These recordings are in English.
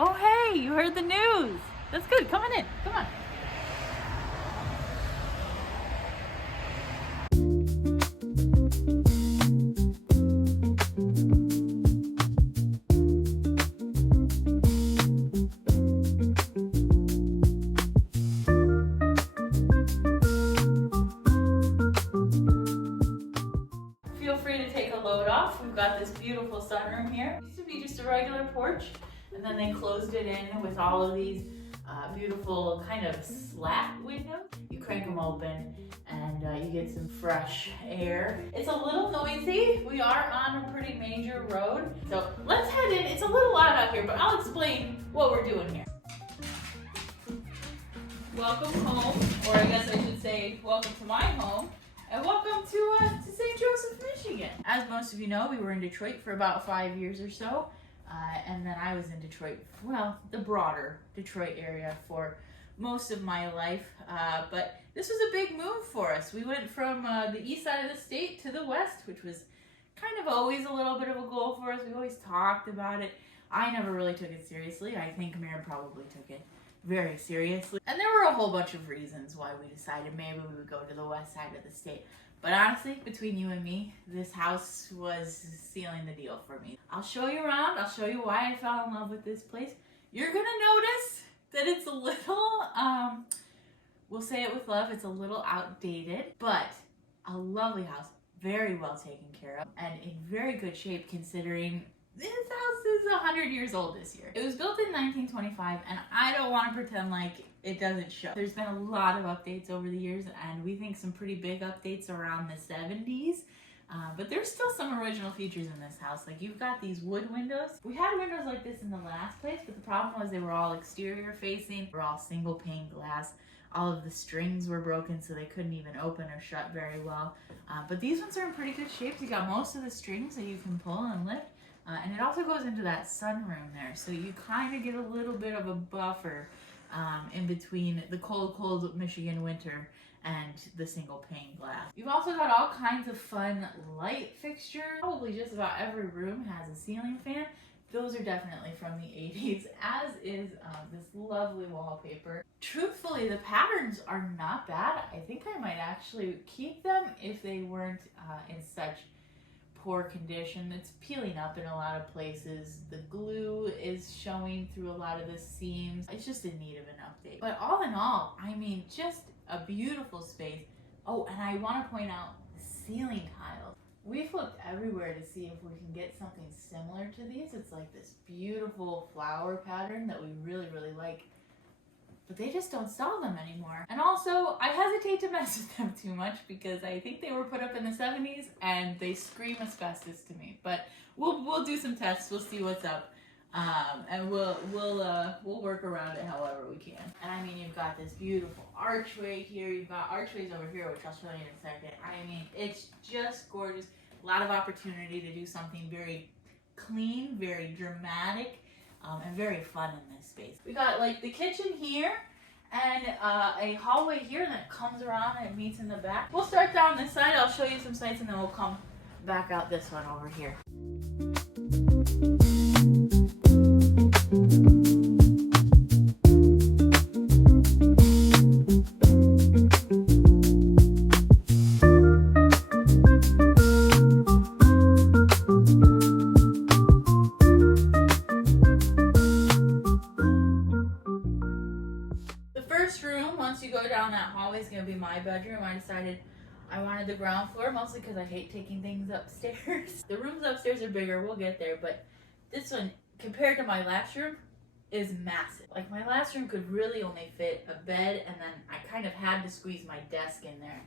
Oh, hey, you heard the news. That's good. Come on in. Come on. Feel free to take a load off. We've got this beautiful sunroom here. It used to be just a regular porch, and then they closed it in with all of these beautiful kind of slat windows. You crank them open and you get some fresh air. It's a little noisy. We are on a pretty major road. So let's head in. It's a little loud out here, but I'll explain what we're doing here. Welcome home, or I guess I should say welcome to my home. And welcome to St. Joseph, Michigan. As most of you know, we were in Detroit for about 5 years or so. And then I was in Detroit, well, the broader Detroit area for most of my life. But this was a big move for us. We went from the east side of the state to the west, which was kind of always a little bit of a goal for us. We always talked about it. I never really took it seriously. I think Marb probably took it very seriously. And there were a whole bunch of reasons why we decided maybe we would go to the west side of the state. But honestly, between you and me, this house was sealing the deal for me. I'll show you around. I'll show you why I fell in love with this place. You're gonna notice that it's a little, we'll say it with love, it's a little outdated, but a lovely house, very well taken care of, and in very good shape considering this house is 100 years old this year. It was built in 1925, and I don't want to pretend like it doesn't show. There's been a lot of updates over the years, and we think some pretty big updates around the 70s. But there's still some original features in this house. Like, you've got these wood windows. We had windows like this in the last place, but the problem was they were all exterior facing. They were all single pane glass. All of the strings were broken, so they couldn't even open or shut very well. But these ones are in pretty good shape. You got most of the strings that you can pull and lift. And it also goes into that sunroom there, so you kind of get a little bit of a buffer in between the cold Michigan winter and the single pane glass. You've also got all kinds of fun light fixtures. Probably just about every room has a ceiling fan. Those are definitely from the 80s, as is this lovely wallpaper. Truthfully, the patterns are not bad. I think I might actually keep them if they weren't in such poor condition. It's peeling up in a lot of places. The glue is showing through a lot of the seams. It's just in need of an update. But all in all, I mean, just a beautiful space. Oh, and I want to point out the ceiling tiles. We've looked everywhere to see if we can get something similar to these. It's like this beautiful flower pattern that we really, really like. But they just don't sell them anymore. And also, I hesitate to mess with them too much because I think they were put up in the 70s and they scream asbestos to me. But we'll do some tests. We'll see what's up, and we'll work around it however we can. And I mean, you've got this beautiful archway here. You've got archways over here, which I'll show you in a second. I mean, it's just gorgeous. A lot of opportunity to do something very clean, very dramatic. And very fun in this space. We got like the kitchen here and a hallway here that comes around and meets in the back. We'll start down this side. I'll show you some sights and then we'll come back out this one over here. Once you go down that hallway is going to be my bedroom. I decided I wanted the ground floor, mostly because I hate taking things upstairs. The rooms upstairs are bigger, we'll get there, but this one, compared to my last room, is massive. Like, my last room could really only fit a bed, and then I kind of had to squeeze my desk in there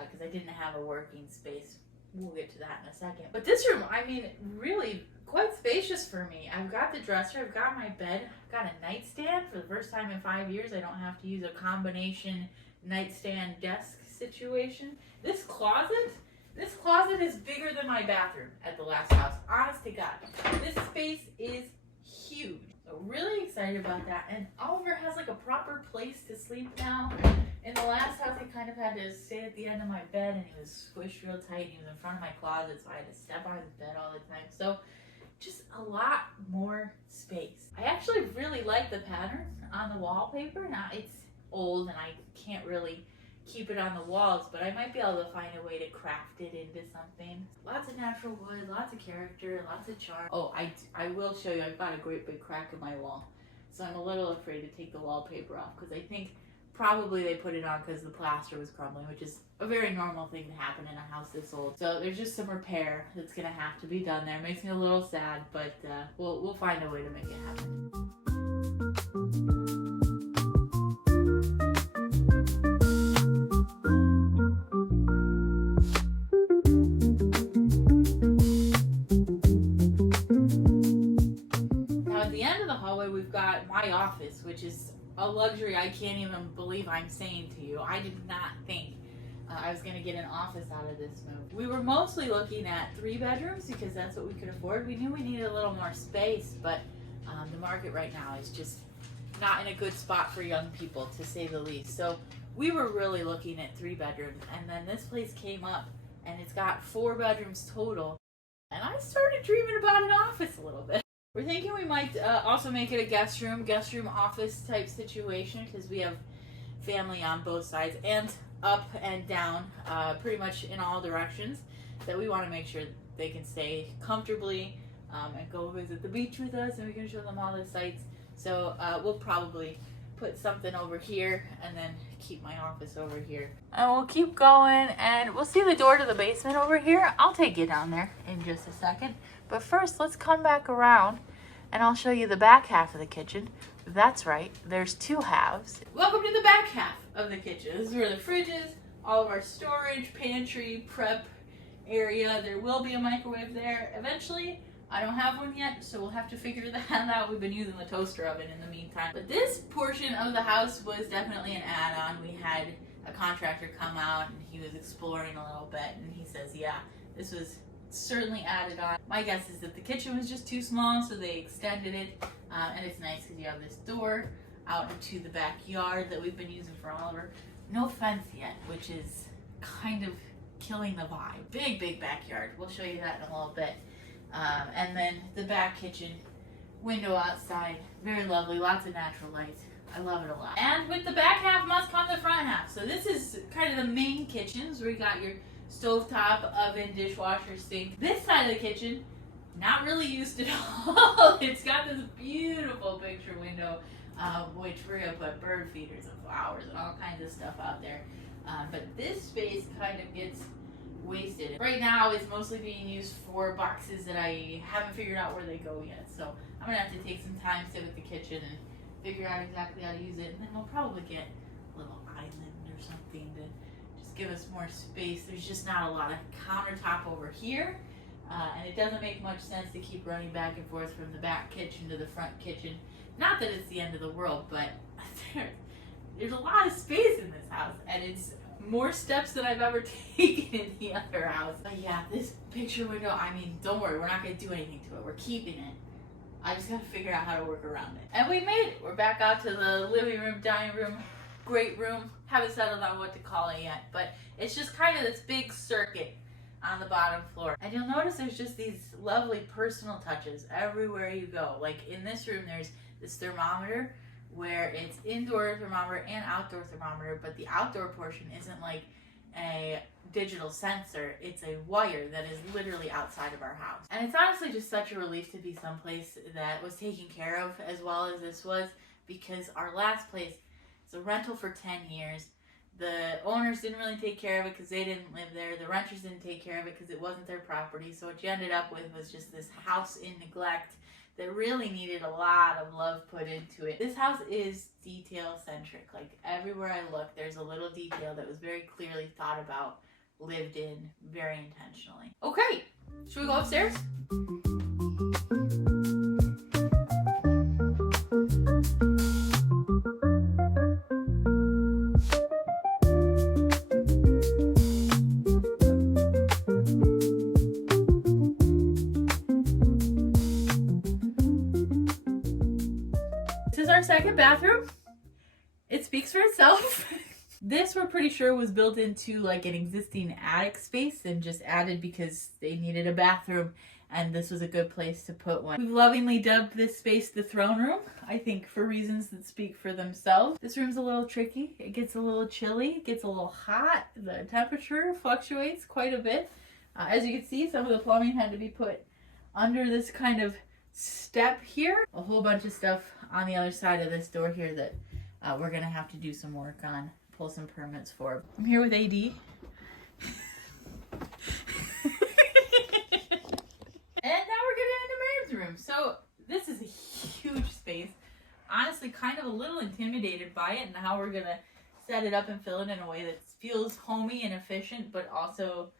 because I didn't have a working space. We'll get to that in a second. But this room, I mean, really quite spacious for me. I've got the dresser, I've got my bed, I've got a nightstand. For the first time in 5 years, I don't have to use a combination nightstand desk situation. This closet is bigger than my bathroom at the last house. Honest to God. This space is huge. So really excited about that. And Oliver has like a proper place to sleep now. In the last house, he kind of had to stay at the end of my bed and he was squished real tight. He was in front of my closet, so I had to step out of the bed all the time. So just a lot more space. I actually really like the pattern on the wallpaper. Now it's old and I can't really keep it on the walls, but I might be able to find a way to craft it into something. Lots of natural wood, lots of character, lots of charm. Oh, I will show you, I've got a great big crack in my wall. So I'm a little afraid to take the wallpaper off because I think probably they put it on because the plaster was crumbling, which is a very normal thing to happen in a house this old. So there's just some repair that's gonna have to be done there. It makes me a little sad, but we'll find a way to make it happen. Now at the end of the hallway, we've got my office, which is a luxury I can't even believe I'm saying to you. I did not think I was going to get an office out of this move. We were mostly looking at 3 bedrooms because that's what we could afford. We knew we needed a little more space, but the market right now is just not in a good spot for young people, to say the least. So we were really looking at 3 bedrooms, and then this place came up and it's got 4 bedrooms total. And I started dreaming about an office a little bit. We're thinking we might also make it a guest room office type situation because we have family on both sides and up and down, pretty much in all directions, that we want to make sure they can stay comfortably and go visit the beach with us, and we can show them all the sights. So we'll probably put something over here and then keep my office over here. And we'll keep going, and we'll see the door to the basement over here. I'll take you down there in just a second. But first, let's come back around and I'll show you the back half of the kitchen. That's right, there's 2 halves. Welcome to the back half of the kitchen. This is where the fridge is, all of our storage, pantry, prep area. There will be a microwave there eventually. I don't have one yet, so we'll have to figure that out. We've been using the toaster oven in the meantime. But this portion of the house was definitely an add-on. We had a contractor come out and he was exploring a little bit, and he says, yeah, this was certainly added on. My guess is that the kitchen was just too small, so they extended it, and it's nice because you have this door out into the backyard that we've been using for Oliver. No fence yet, which is kind of killing the vibe. Big backyard. We'll show you that in a little bit. And then the back kitchen, window outside, very lovely, lots of natural light. I love it a lot. And with the back half must come the front half. So this is kind of the main kitchens where you got your stovetop, oven, dishwasher, sink. This side of the kitchen, not really used at all. It's got this beautiful picture window, which we're gonna put bird feeders and flowers and all kinds of stuff out there. But this space kind of gets wasted. Right now it's mostly being used for boxes that I haven't figured out where they go yet. So I'm gonna have to take some time, sit with the kitchen and figure out exactly how to use it. And then we'll probably get a little island or something to just give us more space. There's just not a lot of countertop over here. And it doesn't make much sense to keep running back and forth from the back kitchen to the front kitchen. Not that it's the end of the world, but there's a lot of space in this house, and it's more steps than I've ever taken in the other house. But yeah, this picture window, I mean, don't worry, we're not going to do anything to it. We're keeping it. I just got to figure out how to work around it. And we made it. We're back out to the living room, dining room, great room. Haven't settled on what to call it yet, but it's just kind of this big circuit on the bottom floor. And you'll notice there's just these lovely personal touches everywhere you go. Like in this room, there's this thermometer where it's indoor thermometer and outdoor thermometer, but the outdoor portion isn't like a digital sensor. It's a wire that is literally outside of our house. And it's honestly just such a relief to be someplace that was taken care of as well as this was, because our last place is a rental for 10 years. The owners didn't really take care of it because they didn't live there. The renters didn't take care of it because it wasn't their property. So what you ended up with was just this house in neglect that really needed a lot of love put into it. This house is detail centric. Like everywhere I look, there's a little detail that was very clearly thought about, lived in very intentionally. Okay, should we go upstairs? This is our second bathroom. It speaks for itself. This we're pretty sure was built into like an existing attic space and just added because they needed a bathroom and this was a good place to put one. We've lovingly dubbed this space the throne room, I think for reasons that speak for themselves. This room's a little tricky. It gets a little chilly, it gets a little hot. The temperature fluctuates quite a bit. As you can see, some of the plumbing had to be put under this kind of step here. A whole bunch of stuff on the other side of this door here that we're gonna have to do some work on, pull some permits for. I'm here with AD. And now we're getting into Marb's room. So this is a huge space. Honestly, kind of a little intimidated by it and how we're gonna set it up and fill it in a way that feels homey and efficient, but also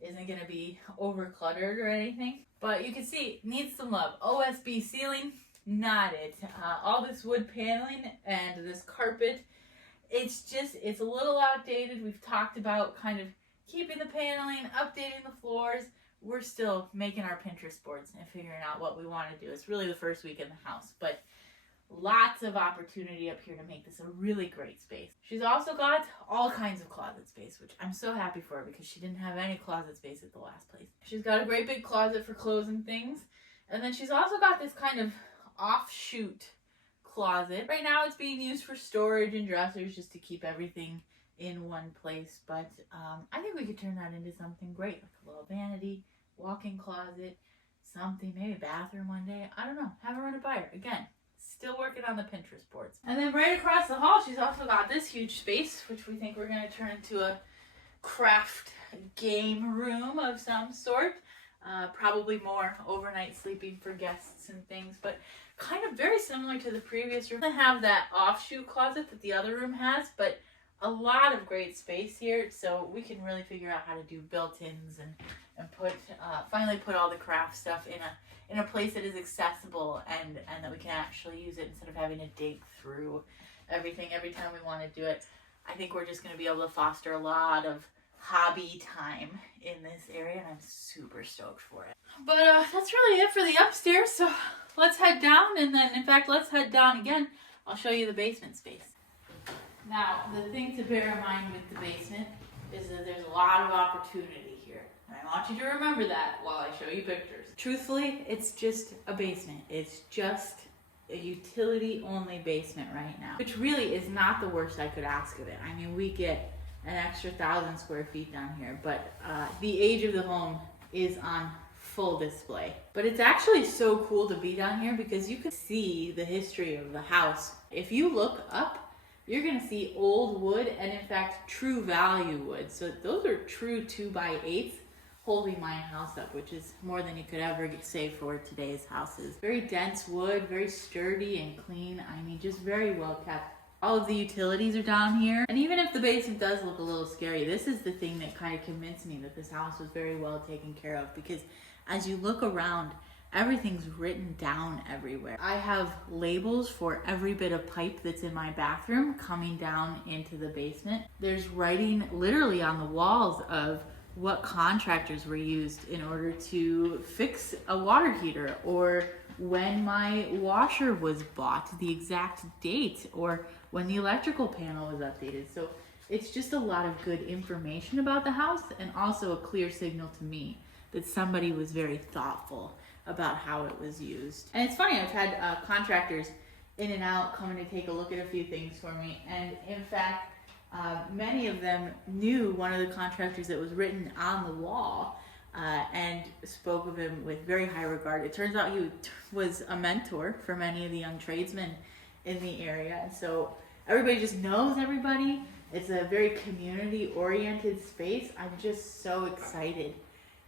isn't gonna be over cluttered or anything. But you can see, it needs some love. OSB ceiling, not it. All this wood paneling and this carpet, it's a little outdated. We've talked about kind of keeping the paneling, updating the floors. We're still making our Pinterest boards and figuring out what we want to do. It's really the first week in the house, but lots of opportunity up here to make this a really great space. She's also got all kinds of closet space, which I'm so happy for because she didn't have any closet space at the last place. She's got a great big closet for clothes and things. And then she's also got this kind of offshoot closet. Right now it's being used for storage and dressers just to keep everything in one place, but I think we could turn that into something great, like a little vanity, walk-in closet, something, maybe a bathroom one day. I don't know. Haven't run it by her. Again, still working on the Pinterest boards. And then right across the hall, she's also got this huge space, which we think we're going to turn into a craft game room of some sort. Probably more overnight sleeping for guests and things, but kind of very similar to the previous room. I have that offshoot closet that the other room has, but a lot of great space here, so we can really figure out how to do built-ins and put finally put all the craft stuff in a place that is accessible and that we can actually use it instead of having to dig through everything every time we want to do it. I think we're just going to be able to foster a lot of hobby time in this area, and I'm super stoked for it. But that's really it for the upstairs, so let's head down, and then in fact let's head down again. I'll show you the basement space. Now, the thing to bear in mind with the basement is that there's a lot of opportunity here. And I want you to remember that while I show you pictures. Truthfully, it's just a basement. It's just a utility-only basement right now, which really is not the worst I could ask of it. I mean, we get an extra 1,000 square feet down here, but the age of the home is on full display. But it's actually so cool to be down here because you can see the history of the house. If you look up, you're gonna see old wood and in fact true value wood. So those are true 2x8s holding my house up, which is more than you could ever say for today's houses. Very dense wood, very sturdy and clean. I mean, just very well kept. All of the utilities are down here. And even if the basement does look a little scary, this is the thing that kind of convinced me that this house was very well taken care of, because as you look around, everything's written down everywhere. I have labels for every bit of pipe that's in my bathroom coming down into the basement. There's writing literally on the walls of what contractors were used in order to fix a water heater, or when my washer was bought, the exact date, or when the electrical panel was updated. So it's just a lot of good information about the house, and also a clear signal to me that somebody was very thoughtful about how it was used. And it's funny, I've had contractors in and out coming to take a look at a few things for me, and in fact many of them knew one of the contractors that was written on the wall and spoke of him with very high regard. It turns out he was a mentor for many of the young tradesmen in the area, and so everybody just knows everybody. It's a very community oriented space. I'm just so excited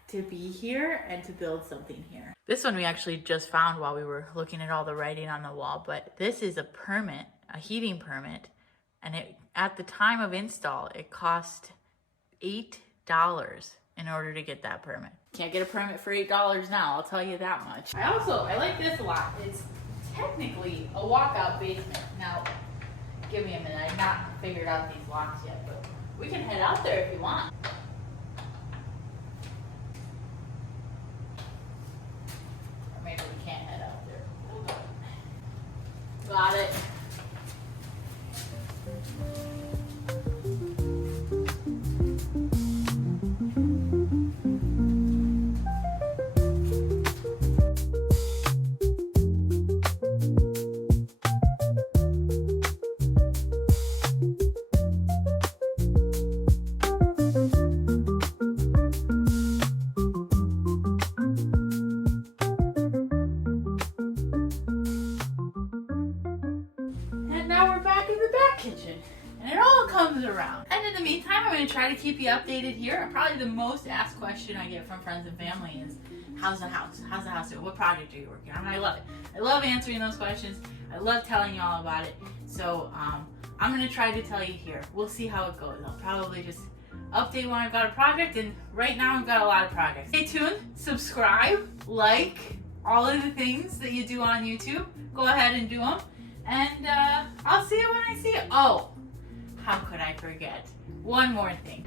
to be here and to build something here. This one we actually just found while we were looking at all the writing on the wall, but this is a permit, a heating permit, and at the time of install, it cost $8 in order to get that permit. Can't get a permit for $8 now, I'll tell you that much. I like this a lot. It's technically a walkout basement. Now, give me a minute, I've not figured out these locks yet, but we can head out there if you want. Maybe we can't head out there. Got it. kitchen. And it all comes around. And in the meantime, I'm going to try to keep you updated here. Probably the most asked question I get from friends and family is, how's the house? How's the house doing? What project are you working on? And I love it. I love answering those questions. I love telling you all about it. So I'm going to try to tell you here. We'll see how it goes. I'll probably just update when I've got a project. And right now I've got a lot of projects. Stay tuned. Subscribe. Like. All of the things that you do on YouTube. Go ahead and do them. And I'll see you when I see you. Oh. How could I forget? One more thing.